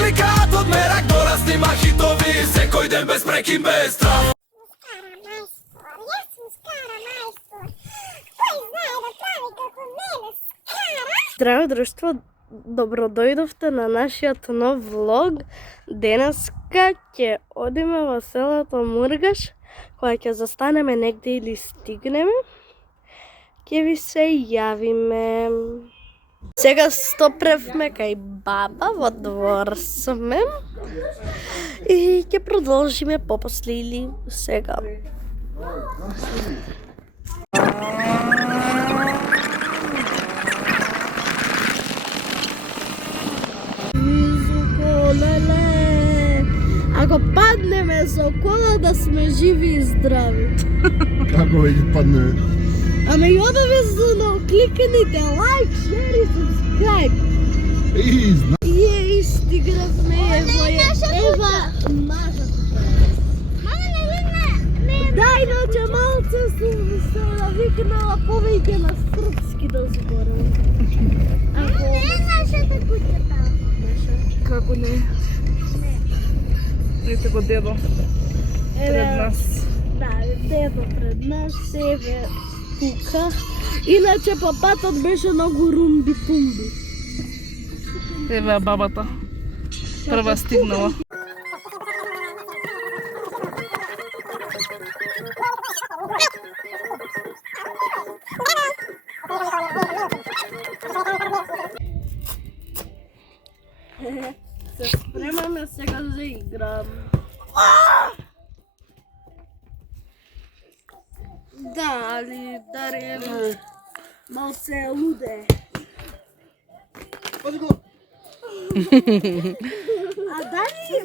кликаат од мерак гора, снима хитови секој ден без прекин, без страв. Здраво друштво, добро дојдовте на нашиот нов влог. Денеска ќе одиме во селото Мургаш, кога ќе застанеме негде или стигнеме, ќе ви се јавиме. Сега стопревме кај баба, во двор сме и ќе продолжиме попосле или сега. Ако паднеме со кола да сме живи и здрави. Како ќе паднеме? Ама и обавезно кликнете лайк, шер и subscribe. И стигнавме Ева мажа. Дај науча малце се навикнала повеќе на српски да зборам. Не нашата куќа таа. Како не? Ете го дедо пред нас. Да, дедо пред нас, себе тука. Иначе папатот беше многу румби-тумби. Еве бабата. Прва стигнала. Се спремаме сега за игра. Да, али Дарија малце е луде. А дали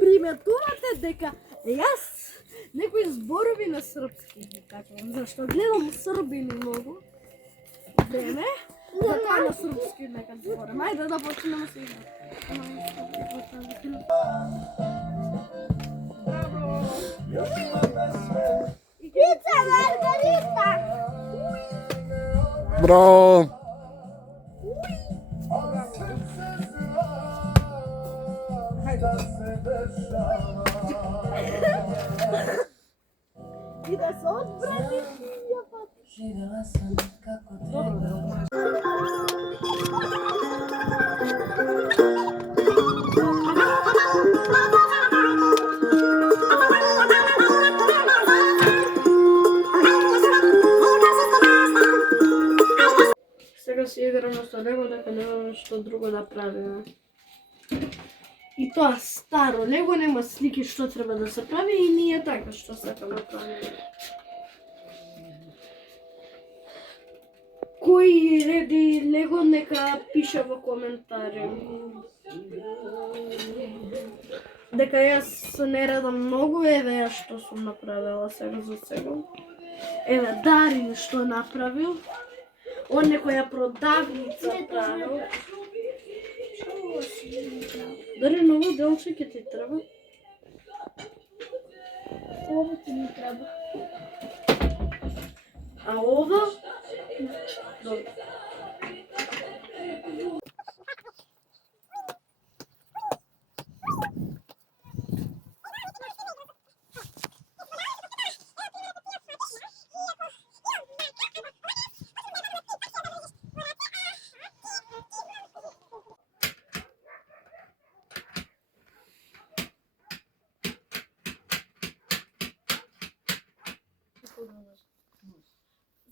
приметувате дека јас некои зборови на српски ги кажам, зашто гледам србини многу време, затоа на српски нека зборам. Ајде да почнеме се игра. Пица Маргарита. Браво! И да се одбрани ја пат. Живела сам како треба. Сега си играме со него дека немаме што друго да правиме. И тоа старо лего нема слики што треба да се прави и ние така што сакаме да правиме. Кој реди лего нека пише во коментари. Дека јас не редам многу, еве ја што сум направила сега за сега. Еве Дарин што направил. Он некоја продавница правил. Дали ново делче ќе ти треба? Ова ти ми треба. А ова? Добро.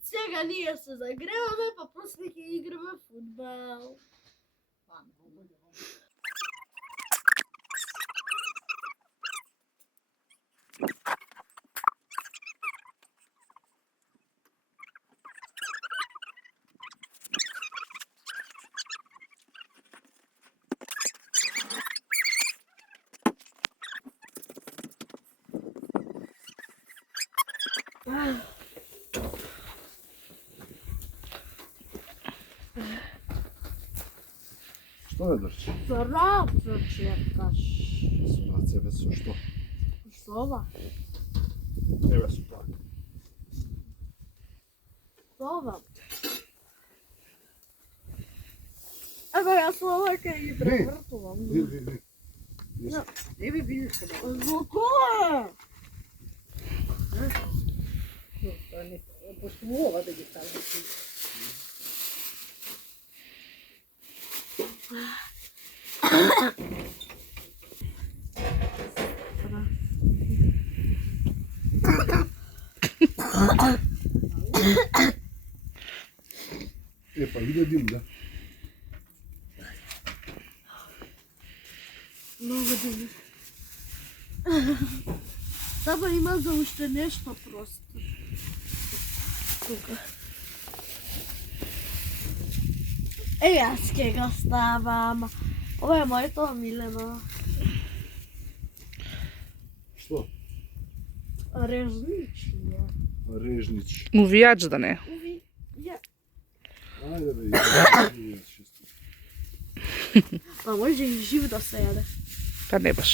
Сега ние се загреваме, па после ќе играме фудбал. Што не држи? Здраво, чекаш. Со себе со што? Со ова? Еве со тоа. Со ова? Еве јас ова ќе ги превртувам. Ви. Па иде дим, да. Много добро. Само има за уште нешто просто. Тука. Јас ќе го ставам. Ова е моето омилено. Што? Режничија. Режнич. Увијач да не. Ајде бе, иде чисто. Па може и жив да се јаде. Па не баш.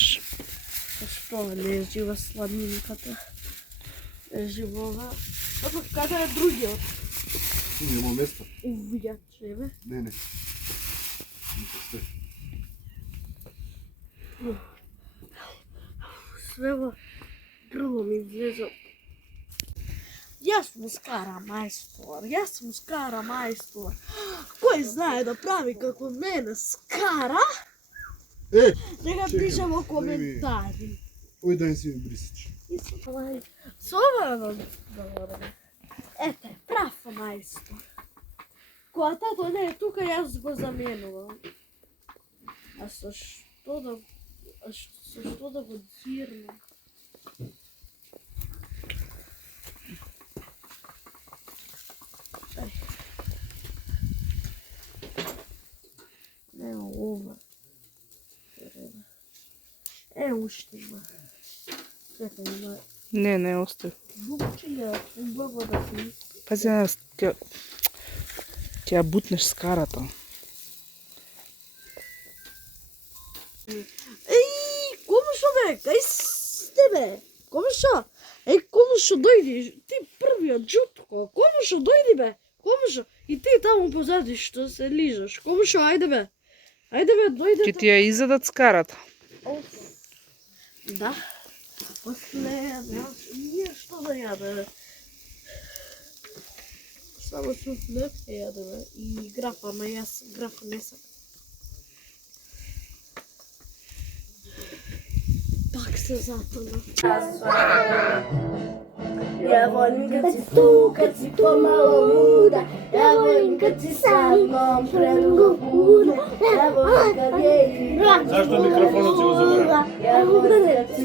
Што не е жива сладнинката? Е живова. Зато каде е другиот? Нема место. Увијаче, бе. Не. Не сте. Све во грло ми излезо. Јас му скара мајстор. Кој знае да прави како мене скара? Нека пише во коментари. Ој дај си ми брисич. Собрано да. Ете, прав мајстор. Кога тато не е тука, јас го заменувам. А со што да го дзирнам? Не, ова. Уште има. Чекај, има Не, остави. бубчиња, убаво да си. Пази, ќе ја бутнеш скарата. Комшо бе, кај сте бе? Комшо? Комшо, дојди, ти првиот джутко. Комшо, дојди бе. Комшо, и ти таму позади што се лижаш. Комшо, ајде бе. Ајде бе, дојде. Ќе ти ја изедат скарата. Да. После, ние што да јаде бе? Само со хлеб ќе јаде бе. И графа, ама јас графа не сакам. Пак се затона. Ја волим кад си ту, кад си помало луда. Ја волим кад си са мном предуго пуда. Ја волим кад ја играм. Зашто микрофонот си го заборав? Ја волим кад си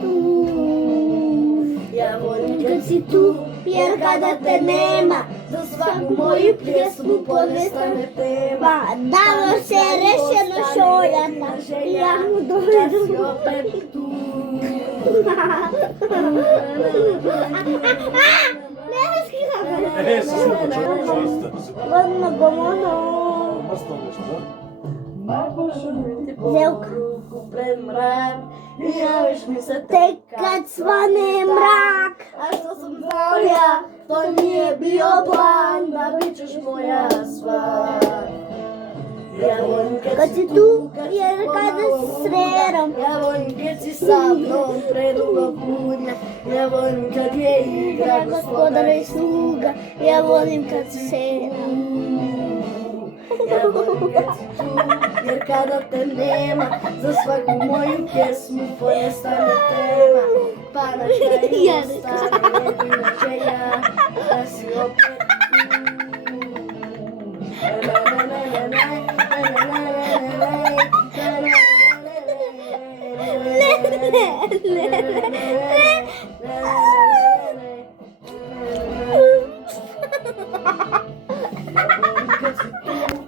ту. Ја волим кад си ту, јер када те нема. За сваку моју пјесму понестане тема. Давно се е решено шојата. Ја му дојдам. Си опет ту. Ладно, гомоно. Зелка. Руку пред мрак, и јавиш ми се Тек кад сване мрак. А што сум знал ја, тој ми е био план да бичеш моја сват. Ја волим Кад си ту, јер када се срерам. Ја волим кад си са мном предуго пудна. Ја волим кад ја игра Господар и слуга. Ја волим кад се Ја волим кад си ту, јер када те нема. За сваку моју песму понестане тема. Па на крај остане едина želja da si opet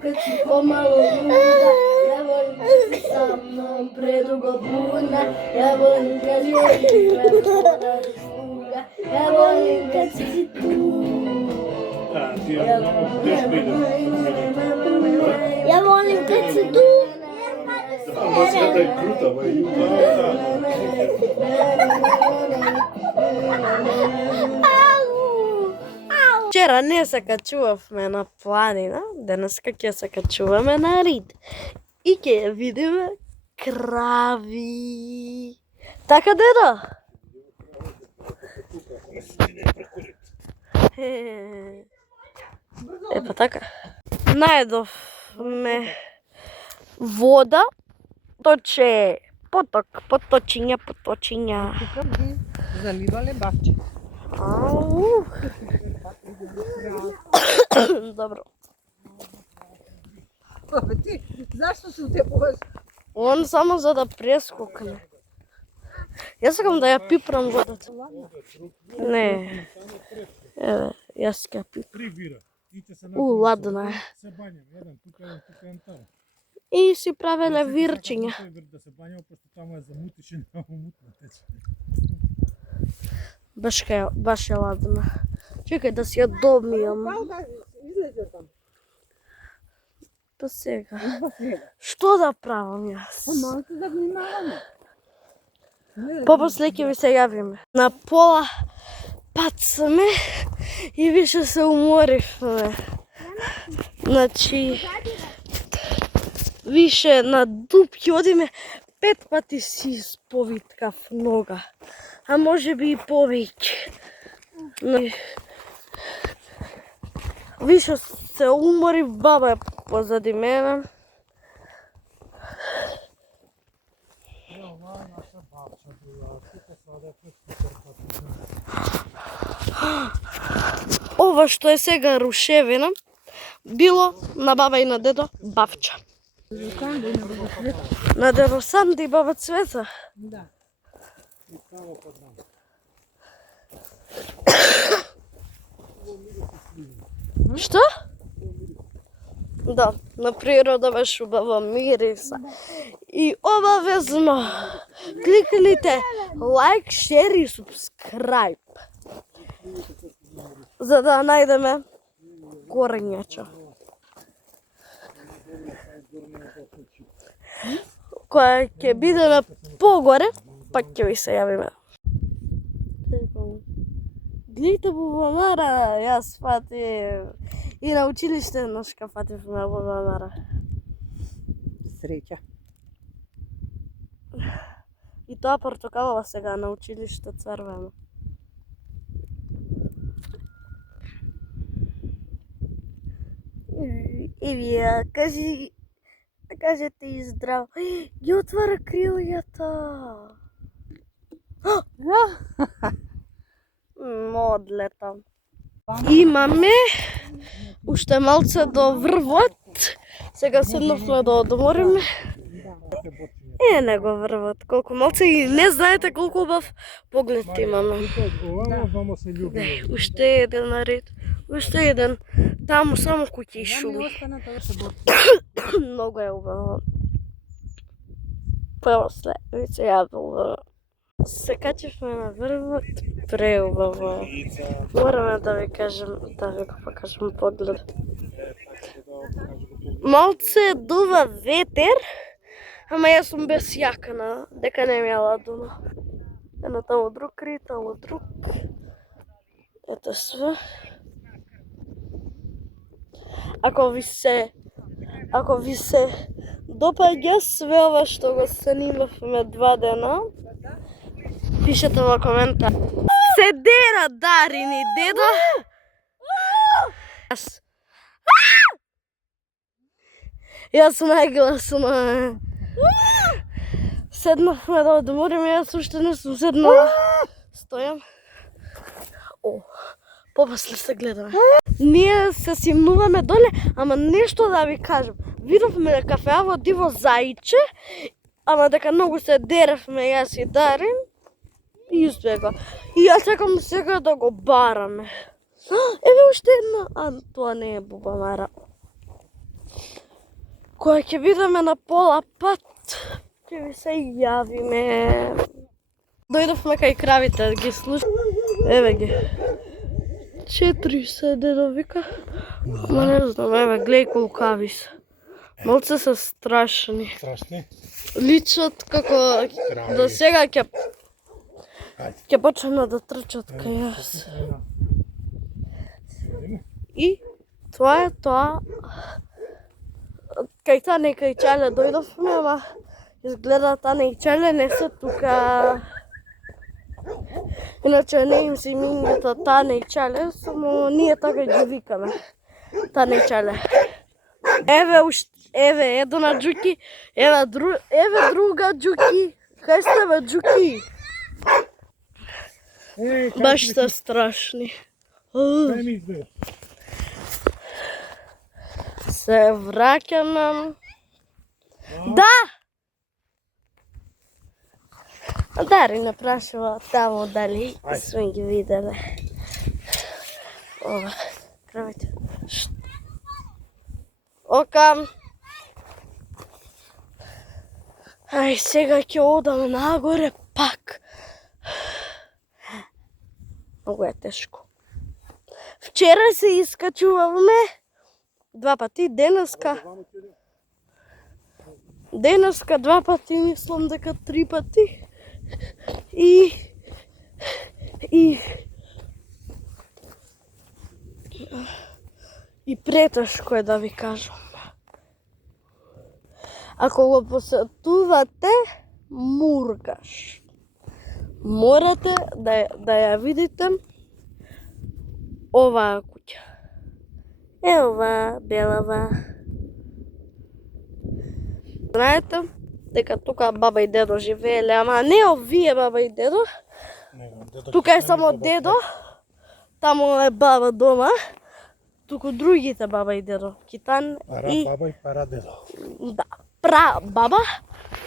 Kad si pomalo luda, ja volim kad si sa mnom predugo budna, ja volim kad je igra gospodar i sluga, ja volim kad si tu. Ja volim kad si tu. Музиката е крута, бе. Вчера не се качувавме на планина, денеска ќе се качуваме на Рид. И ќе ја видиме крави. Така, дедо? Па така. Најдовме вода, точе поток, поточиња. Заливале бавче. Ау. Добро. Ти, зашто се утепуваш? Он само за да прескокне. Јас сакам да ја пипрам водата. Не. Еве, јас ќе ја пипрам. Прибира. Ите се Ладна е. се бањам. Еден тука, таму. И си правеле вирчиња. Да се бањам, пошто таму е замутишен, таму мутно тече. Баш е ладна. Чекај да си ја домијам. Излезе там. Па сега. Што да правам јас? Малку да внимаваме. Попосле ќе ви се јавиме. На пола пат сме и више се уморивме. Значи, више на дуб ќе одиме 5 пати си исповиткав нога. А може би и повеќе. Више се уморив, баба е позади мене. Ова што е сега рушевина, било на баба и на дедо бавча. На дедо Санди и баба Цвета. Да. Што? Да, на природа беше убава мириса. И обавезно кликнite лайк, шер и субскрайб. За да најдеме коренјача. Која ќе биде на погоре, пак ќе ви се јавиме. Гледайте бубамара, јас фатив. И на училиште ношка фатив на бубамара. Среќа. И тоа портокалова сега на училиште црвено. И вие, кажете и здраво. Ги отвара крилјата. Одлета. Имаме уште малце до врвот. Сега седнавме да одмориме. Не го врвот, колку малце и не знаете колку убав поглед имаме. Овамо се љуби. Уште еден наред. Уште еден. Таму само куќи и шуми. Многу е убаво. После ви се јавила. Се качивме на врвот, преубаво. Мораме да ви кажем, да ви го покажем поглед. Малце дува ветер, ама јас сум без јакна, дека не ми е ладно. Едно тамо друг кри, тамо друг. Ето све. Ако ви се допаѓа све ова што го снимавме 2 дена, пишете во коментар. Се дера Дарини дедо. Јас најгласно. Седнахме да одмориме, јас уште не сум седнала. Стојам. Попосле се гледаме. Ние се симнуваме доле, ама нешто да ви кажам. Видовме на кафеаво диво зајче, ама дека многу се деревме јас и Дарин. И избега. И јас сакам сега да го бараме. Еве уште една, а тоа не е бубамара. Која ќе бидеме на пола пат, ќе ви се јавиме. Дојдовме кај кравите, ги слушам. Еве ги. 4 се дедо вика. Ма не знам, еве, глеј колкави се. Малце се страшни. Страшни. Личат како до сега ќе почнат да трчат кај јас. И тоа е тоа. Кај таа некај чале дојдовме, ама изгледа Тана и Челе не се тука. Иначе не им се имињето Тана и Челе, само ние така ги викаме. Тана и Челе. Еве една џуки, еве друга џуки. Кај сте бе џуки? Баш сте страшни. Кај ми изгледа? Се враќаме. Да! Дари не прашува таму дали сме ги виделе. Ова, кравите. Ока. Ај, сега ќе одам нагоре пак. Многу е тешко. Вчера се искачувавме 2 пати, денеска 2 пати, мислам дека 3 пати. И претешко е да ви кажам. Ако го посетувате Мургаш, морате да ја видите оваа куќа. Е ова, белава. Знаете дека тука баба и дедо живееле, ама не овие баба и дедо. Тука е само дедо, таму е баба дома, туку другите баба и дедо. Китан и... Баба и прадедо. Да, прабаба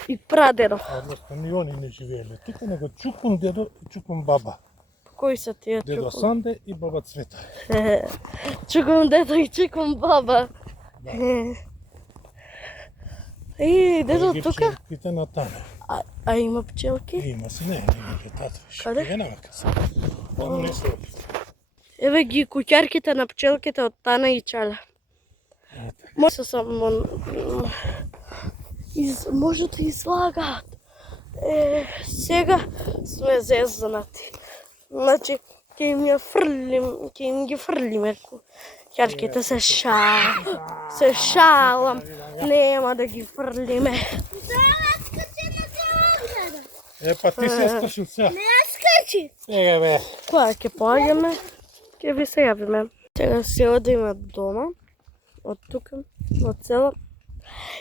и прадедо. Односно, ни они не живееле тука, него чукун дедо и чукун баба. Кои се тие Дедо чукун? Санде и баба Цвета. Чукун дедо и чукун баба. Дедо тука? Пчелките на Тане. А има пчелки? Има си, не ги татвиш. Каде? Ги нема каса. Таму не се оди. Еве ги куќарките на пчелките од Тана и Чале. Може само... Може да излагаат. Сега сме зезнати. Значи, ќе им ги фрлиме куќарките се шалам. Нема да ги фрлиме. Па ти се скршил сега. Не скачи. Сега бе. Кога ќе поаѓаме, ќе ви се јавиме. Сега се одиме дома, од тука, од село.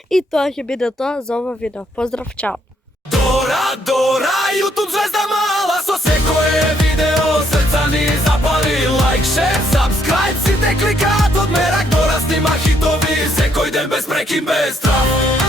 И тоа ќе биде тоа за ова видео. Поздрав, чао! Дора, YouTube звезда мала, со секое видео срца ни запали. Лайк, шер, subscribe, сите кликаат од мерак, Дора снима хитови секој ден без прекин, без страх.